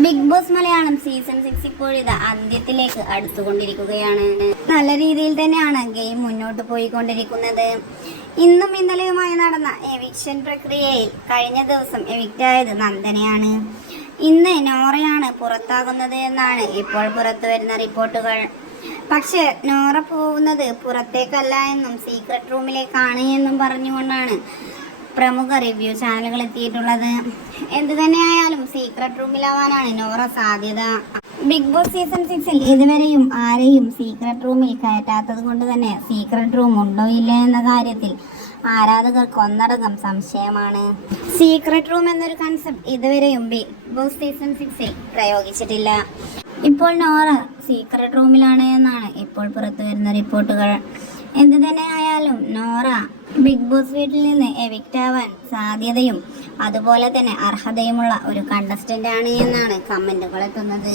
Big Boss Malayalam season 6 ഇപ്പോഴിത് അന്ത്യത്തിലേക്ക് അടുത്തുകൊണ്ടിരിക്കുകയാണ്. നല്ല രീതിയിൽ തന്നെയാണ് ഗെയിം മുന്നോട്ട് പോയിക്കൊണ്ടിരിക്കുന്നത്. ഇന്നും ഇന്നലെയുമായി നടന്ന എവിക്ഷൻ പ്രക്രിയയിൽ കഴിഞ്ഞ ദിവസം എവിക്റ്റായത് നന്ദനയാണ്. ഇന്ന് നോറയാണ് പുറത്താകുന്നത് എന്നാണ് ഇപ്പോൾ പുറത്തു വരുന്ന റിപ്പോർട്ടുകൾ. പക്ഷേ നോറ പോകുന്നത് പുറത്തേക്കല്ല എന്നും സീക്രട്ട് റൂമിലേക്കാണ് എന്നും പറഞ്ഞുകൊണ്ടാണ് പ്രമുഖ റിവ്യൂ ചാനലുകൾ എത്തിയിട്ടുള്ളത്. എന്തു തന്നെയായാലും സീക്രട്ട് റൂമിലാവാനാണ് നോറ സാധ്യത. ബിഗ് ബോസ് സീസൺ 6 ഇതുവരെയും ആരെയും സീക്രട്ട് റൂമിൽ കയറ്റാത്തത് കൊണ്ട് തന്നെ സീക്രട്ട് റൂം ഉണ്ടോ ഇല്ല എന്ന കാര്യത്തിൽ ആരാധകർക്ക് ഒന്നടങ്കം സംശയമാണ്. സീക്രട്ട് റൂം എന്നൊരു കൺസെപ്റ്റ് ഇതുവരെയും ബിഗ് ബോസ് സീസൺ 6 പ്രയോഗിച്ചിട്ടില്ല. ഇപ്പോൾ നോറ സീക്രട്ട് റൂമിലാണ് എന്നാണ് ഇപ്പോൾ പുറത്തു വരുന്ന റിപ്പോർട്ടുകൾ. എന്തു തന്നെയായാലും നോറ ബിഗ് ബോസ് വീട്ടിൽ നിന്ന് എവിക്റ്റ് ആവാൻ സാധ്യതയും അതുപോലെ തന്നെ അർഹതയുമുള്ള ഒരു കണ്ടസ്റ്റന്റ് ആണ് എന്നാണ് കമന്റുകൾ എത്തുന്നത്.